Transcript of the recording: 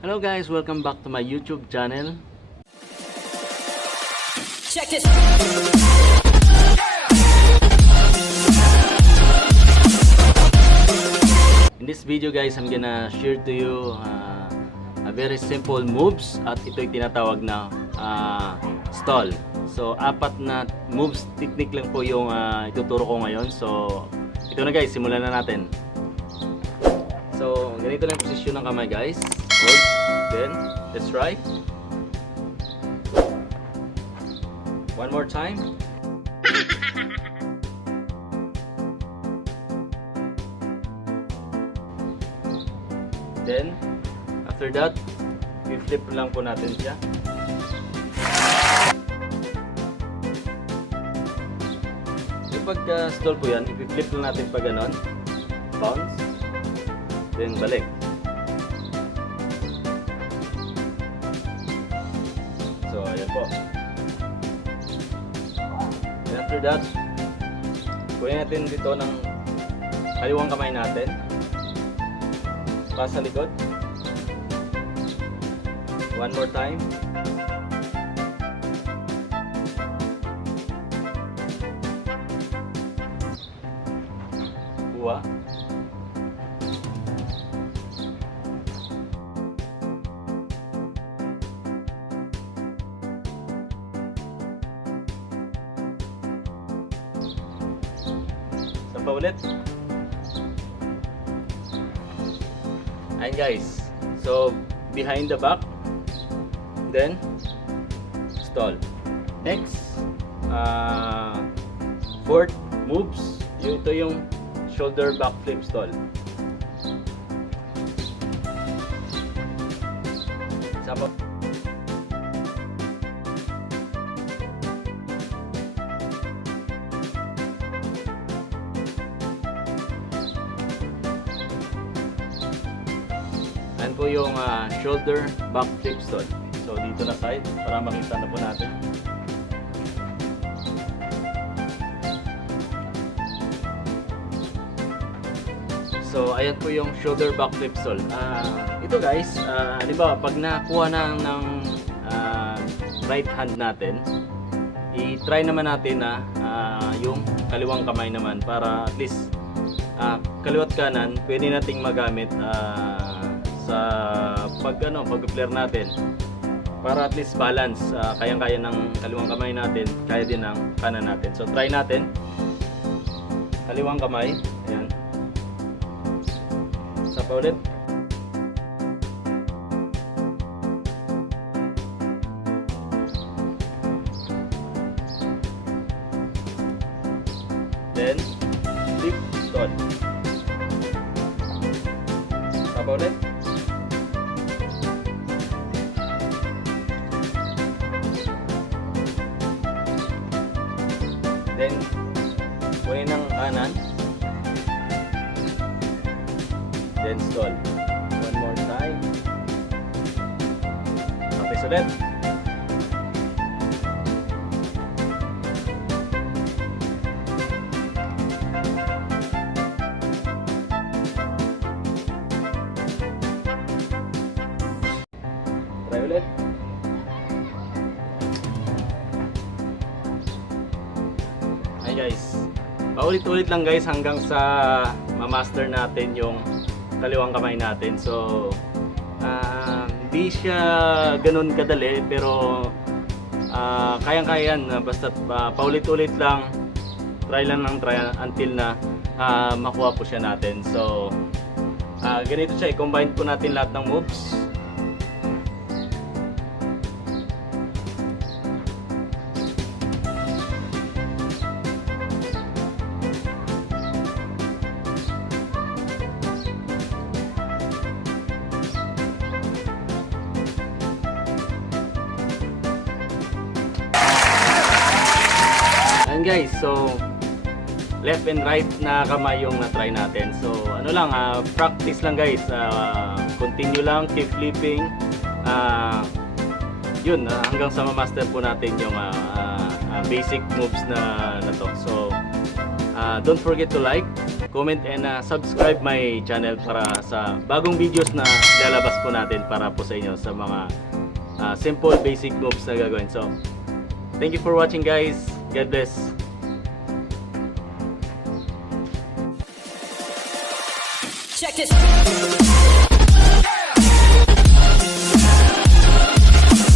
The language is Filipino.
Hello guys, welcome back to my YouTube channel. Check this. In this video guys, I'm gonna share to you a very simple moves at ito'y tinatawag na stall. So, 4 na moves technique lang po yung ituturo ko ngayon. So, ito na guys, simulan na natin. So, ganito lang yung posisyon ng kamay guys. Hold, then, let's try. One more time. Then, after that, i-flip lang po natin siya. Kapag stall po yan, i-flip lang natin pa ganon. Bounce. Then, balik. So, ayan po. And after that, kunin natin dito ng kaliwang kamay natin. Pa sa likod. One more time. Buwa. Isa pa ulit. Ayan guys, so behind the back, then stall. Next, fourth moves, ito yung shoulder back flip stall. Sama. Ayan po yung shoulder back flip stall. So dito na side para makita na po natin. So ayan po yung shoulder back flip stall. Ito guys, halimbawa pag nakuha na ng right hand natin, i-try naman natin na yung kaliwang kamay naman para at least kaliwat kanan pwede nating magamit sa pag-Flair natin para at least balance, kayang-kaya ng kaliwang kamay natin, kaya din ng kanan natin. So try natin kaliwang kamay, ayan, isa pa ulit, then flip stall, isa pa ulit, then kunin ng kanan, then stall. One more time. Practice ulit. Try ulit. Hi guys, paulit-ulit lang guys hanggang sa ma-master natin yung kaliwang kamay natin. So hindi siya ganun kadali pero kayang-kaya yan, basta paulit-ulit lang, try lang ng try until na makuha po siya natin. So ganito siya, i-combine po natin lahat ng moves. Ayan guys, so left and right na kamay yung na-try natin. So ano lang, practice lang guys, continue lang, keep flipping, yun, hanggang sa ma-master po natin yung basic moves na to. So don't forget to like, comment and subscribe my channel para sa bagong videos na lalabas po natin para po sa inyo sa mga simple basic moves na gagawin. So, thank you for watching guys. God bless. Check it.